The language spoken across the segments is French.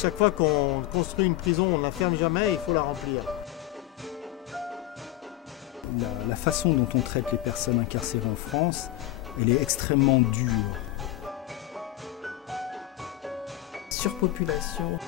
chaque fois qu'on construit une prison, on ne la ferme jamais, il faut la remplir. La façon dont on traite les personnes incarcérées en France, elle est extrêmement dure. Surpopulation.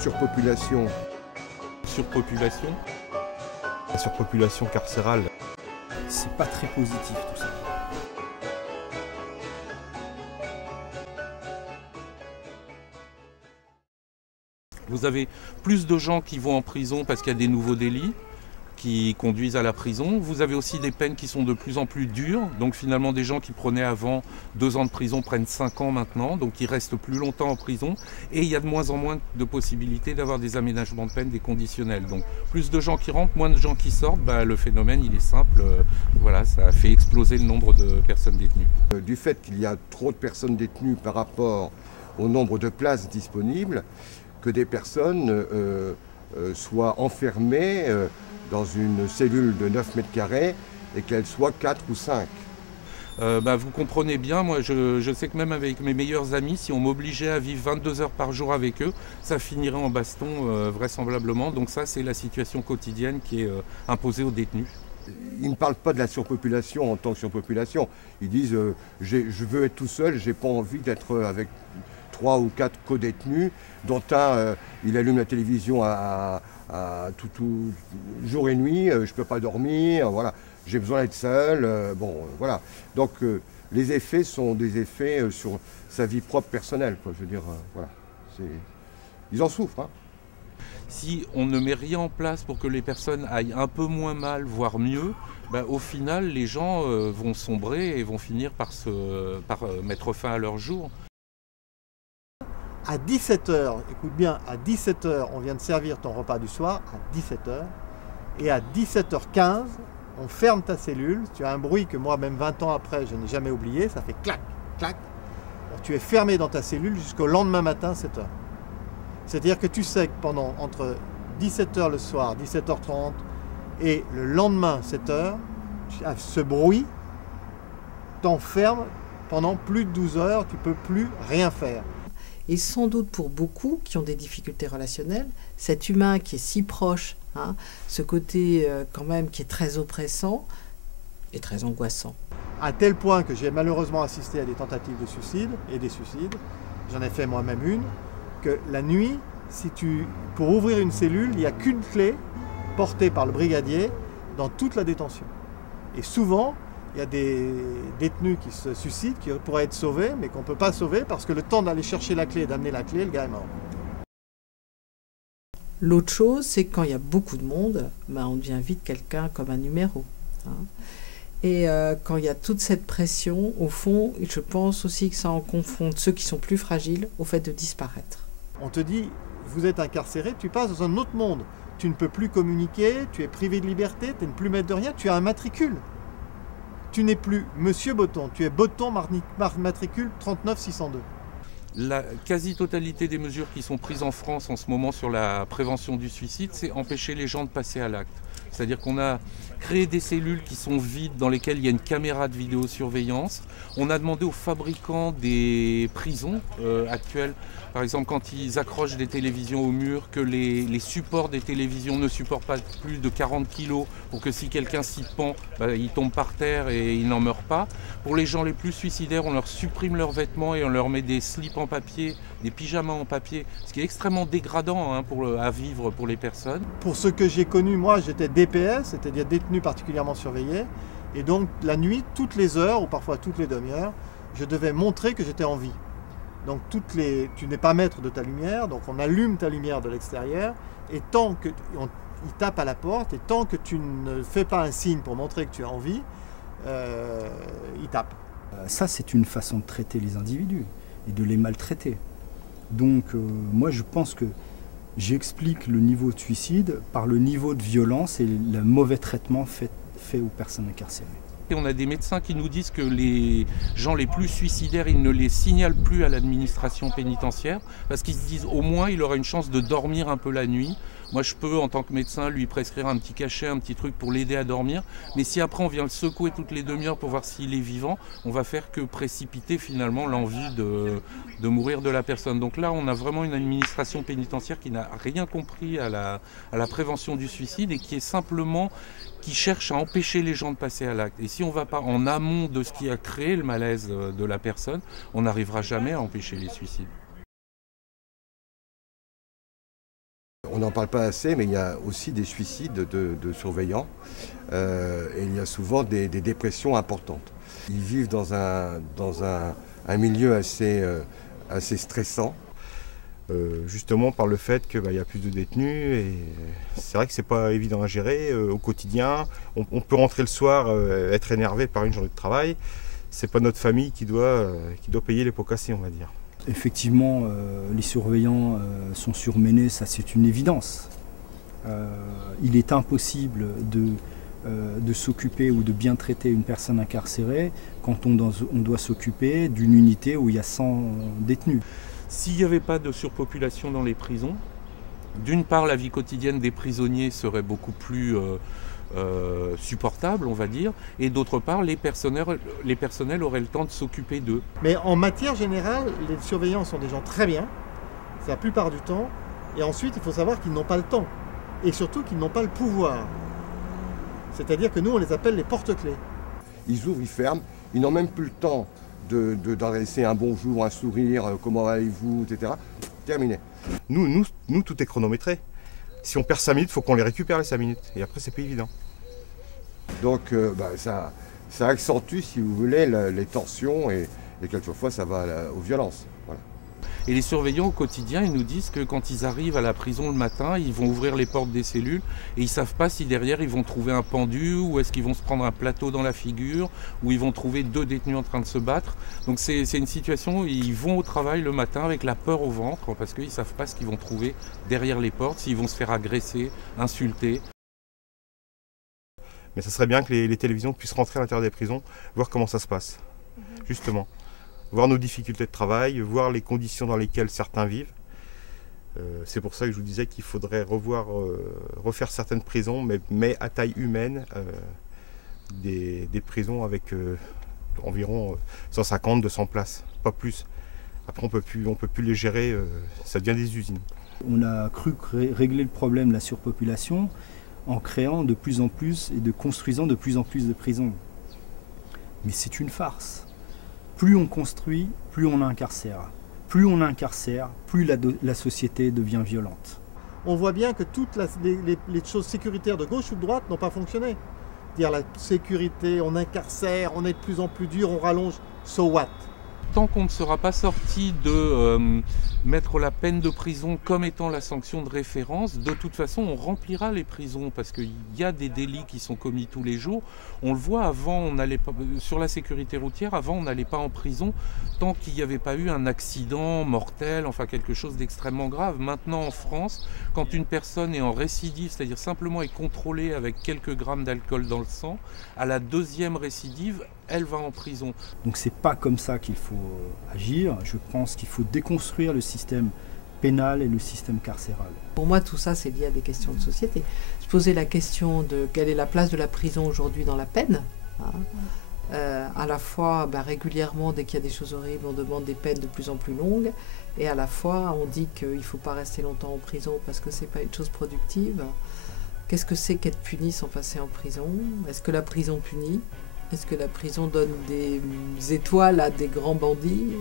Surpopulation. Surpopulation. La surpopulation carcérale. C'est pas très positif tout ça. Vous avez plus de gens qui vont en prison parce qu'il y a des nouveaux délits qui conduisent à la prison. Vous avez aussi des peines qui sont de plus en plus dures. Donc finalement, des gens qui prenaient avant 2 ans de prison prennent 5 ans maintenant. Donc ils restent plus longtemps en prison. Et il y a de moins en moins de possibilités d'avoir des aménagements de peine, des conditionnels. Donc plus de gens qui rentrent, moins de gens qui sortent. Le phénomène, il est simple. Voilà, ça a fait exploser le nombre de personnes détenues. Du fait qu'il y a trop de personnes détenues par rapport au nombre de places disponibles, que des personnes soient enfermées dans une cellule de 9 mètres carrés et qu'elles soient 4 ou 5. Vous comprenez bien, moi je sais que même avec mes meilleurs amis, si on m'obligeait à vivre 22 heures par jour avec eux, ça finirait en baston vraisemblablement. Donc ça, c'est la situation quotidienne qui est imposée aux détenus. Ils ne parlent pas de la surpopulation en tant que surpopulation. Ils disent je veux être tout seul, j'ai pas envie d'être avec 3 ou 4 co-détenus, dont un il allume la télévision tout jour et nuit, je ne peux pas dormir, voilà. J'ai besoin d'être seul, voilà. Donc les effets sont des effets sur sa vie propre personnelle, quoi. Je veux dire, voilà. Ils en souffrent, hein. Si on ne met rien en place pour que les personnes aillent un peu moins mal, voire mieux, au final, les gens vont sombrer et vont finir par mettre fin à leur jour. À 17h, écoute bien, à 17h, on vient de servir ton repas du soir, à 17h. Et à 17h15, on ferme ta cellule. Tu as un bruit que moi, même 20 ans après, je n'ai jamais oublié. Ça fait clac, clac. Alors, tu es fermé dans ta cellule jusqu'au lendemain matin, 7h. C'est-à-dire que tu sais que pendant entre 17h le soir, 17h30 et le lendemain, 7h, ce bruit t'enferme pendant plus de 12 heures. Tu ne peux plus rien faire. Et sans doute pour beaucoup qui ont des difficultés relationnelles, cet humain qui est si proche, ce côté quand même qui est très oppressant et très angoissant. À tel point que j'ai malheureusement assisté à des tentatives de suicide et des suicides, j'en ai fait moi-même une, que la nuit, pour ouvrir une cellule, il n'y a qu'une clé portée par le brigadier dans toute la détention. Et souvent, il y a des détenus qui se suicident, qui pourraient être sauvés, mais qu'on ne peut pas sauver parce que le temps d'aller chercher la clé et d'amener la clé, le gars est mort. L'autre chose, c'est que quand il y a beaucoup de monde, on devient vite quelqu'un comme un numéro. Et quand il y a toute cette pression, au fond, je pense aussi que ça en confronte ceux qui sont plus fragiles au fait de disparaître. On te dit, vous êtes incarcéré, tu passes dans un autre monde. Tu ne peux plus communiquer, tu es privé de liberté, tu n'es plus maître de rien, tu as un matricule. Tu n'es plus Monsieur Botton, tu es Botton matricule 39602. La quasi-totalité des mesures qui sont prises en France en ce moment sur la prévention du suicide, c'est empêcher les gens de passer à l'acte. C'est-à-dire qu'on a créé des cellules qui sont vides, dans lesquelles il y a une caméra de vidéosurveillance. On a demandé aux fabricants des prisons actuelles, par exemple quand ils accrochent des télévisions au mur, que les supports des télévisions ne supportent pas plus de 40 kg pour que si quelqu'un s'y pend, il tombe par terre et il n'en meurt pas. Pour les gens les plus suicidaires, on leur supprime leurs vêtements et on leur met des slips en papier, des pyjamas en papier, ce qui est extrêmement dégradant à vivre pour les personnes. Pour ce que j'ai connu, moi j'étais DPS, c'est-à-dire détenu particulièrement surveillé, et donc la nuit, toutes les heures ou parfois toutes les demi-heures, je devais montrer que j'étais en vie. Donc tu n'es pas maître de ta lumière, donc on allume ta lumière de l'extérieur, et tant qu'il tape à la porte, et tant que tu ne fais pas un signe pour montrer que tu es en vie, il tape. Ça, c'est une façon de traiter les individus et de les maltraiter. Donc moi je pense que j'explique le niveau de suicide par le niveau de violence et le mauvais traitement fait aux personnes incarcérées. Et on a des médecins qui nous disent que les gens les plus suicidaires, ils ne les signalent plus à l'administration pénitentiaire parce qu'ils se disent au moins il aura une chance de dormir un peu la nuit Moi, je peux, en tant que médecin, lui prescrire un petit cachet, un petit truc pour l'aider à dormir. Mais si après, on vient le secouer toutes les demi-heures pour voir s'il est vivant, on va faire que précipiter finalement l'envie de mourir de la personne. Donc là, on a vraiment une administration pénitentiaire qui n'a rien compris à la prévention du suicide et qui est simplement, qui cherche à empêcher les gens de passer à l'acte. Et si on ne va pas en amont de ce qui a créé le malaise de la personne, on n'arrivera jamais à empêcher les suicides. On n'en parle pas assez, mais il y a aussi des suicides de surveillants et il y a souvent des dépressions importantes. Ils vivent dans un milieu assez stressant. Justement par le fait qu'il y a plus de détenus et c'est vrai que c'est pas évident à gérer au quotidien. On peut rentrer le soir, être énervé par une journée de travail. C'est pas notre famille qui doit payer les pots cassés, on va dire. Effectivement, les surveillants sont surmenés, ça c'est une évidence. Il est impossible de s'occuper ou de bien traiter une personne incarcérée quand on doit s'occuper d'une unité où il y a 100 détenus. S'il n'y avait pas de surpopulation dans les prisons, d'une part, la vie quotidienne des prisonniers serait beaucoup plus supportable, on va dire, et d'autre part, les personnels auraient le temps de s'occuper d'eux. Mais en matière générale, les surveillants sont des gens très bien, c'est la plupart du temps, et ensuite il faut savoir qu'ils n'ont pas le temps, et surtout qu'ils n'ont pas le pouvoir. C'est-à-dire que nous, on les appelle les porte-clés. Ils ouvrent, ils ferment, ils n'ont même plus le temps d'adresser un bonjour, un sourire, comment allez-vous, etc. Terminé. Nous, tout est chronométré. Si on perd 5 minutes, il faut qu'on les récupère les 5 minutes. Et après, c'est pas évident. Donc ça accentue, si vous voulez, les tensions et quelquefois ça va aux violences. Voilà. Et les surveillants au quotidien, ils nous disent que quand ils arrivent à la prison le matin, ils vont ouvrir les portes des cellules et ils ne savent pas si derrière ils vont trouver un pendu ou est-ce qu'ils vont se prendre un plateau dans la figure ou ils vont trouver 2 détenus en train de se battre. Donc c'est une situation où ils vont au travail le matin avec la peur au ventre parce qu'ils ne savent pas ce qu'ils vont trouver derrière les portes, s'ils vont se faire agresser, insulter. Mais ça serait bien que les télévisions puissent rentrer à l'intérieur des prisons, voir comment ça se passe, justement. Voir nos difficultés de travail, voir les conditions dans lesquelles certains vivent. C'est pour ça que je vous disais qu'il faudrait refaire certaines prisons, mais à taille humaine, des prisons avec environ 150-200 places, pas plus. Après, on peut plus les gérer, ça devient des usines. On a cru régler le problème de la surpopulation en créant de plus en plus et de construisant de plus en plus de prisons. Mais c'est une farce. Plus on construit, plus on incarcère. Plus on incarcère, plus la société devient violente. On voit bien que toutes les choses sécuritaires de gauche ou de droite n'ont pas fonctionné. Dire la sécurité, on incarcère, on est de plus en plus dur, on rallonge, so what? Tant qu'on ne sera pas sorti de mettre la peine de prison comme étant la sanction de référence, de toute façon on remplira les prisons parce qu'il y a des délits qui sont commis tous les jours. On le voit, avant on n'allait pas sur la sécurité routière, avant on n'allait pas en prison tant qu'il n'y avait pas eu un accident mortel, enfin quelque chose d'extrêmement grave. Maintenant en France, quand une personne est en récidive, c'est-à-dire simplement est contrôlée avec quelques grammes d'alcool dans le sang, à la 2e récidive, elle va en prison. Donc c'est pas comme ça qu'il faut agir. Je pense qu'il faut déconstruire le système pénal et le système carcéral. Pour moi, tout ça, c'est lié à des questions de société. Se poser la question de quelle est la place de la prison aujourd'hui dans la peine. À la fois, régulièrement, dès qu'il y a des choses horribles, on demande des peines de plus en plus longues. Et à la fois, on dit qu'il ne faut pas rester longtemps en prison parce que ce n'est pas une chose productive. Qu'est-ce que c'est qu'être puni sans passer en prison? Est-ce que la prison punit? Est-ce que la prison donne des étoiles à des grands bandits?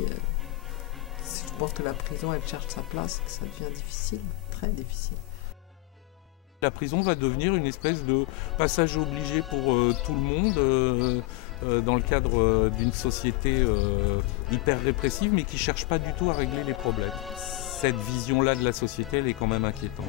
Je pense que la prison, elle cherche sa place et que ça devient difficile, très difficile. La prison va devenir une espèce de passage obligé pour tout le monde dans le cadre d'une société hyper répressive mais qui ne cherche pas du tout à régler les problèmes. Cette vision-là de la société, elle est quand même inquiétante.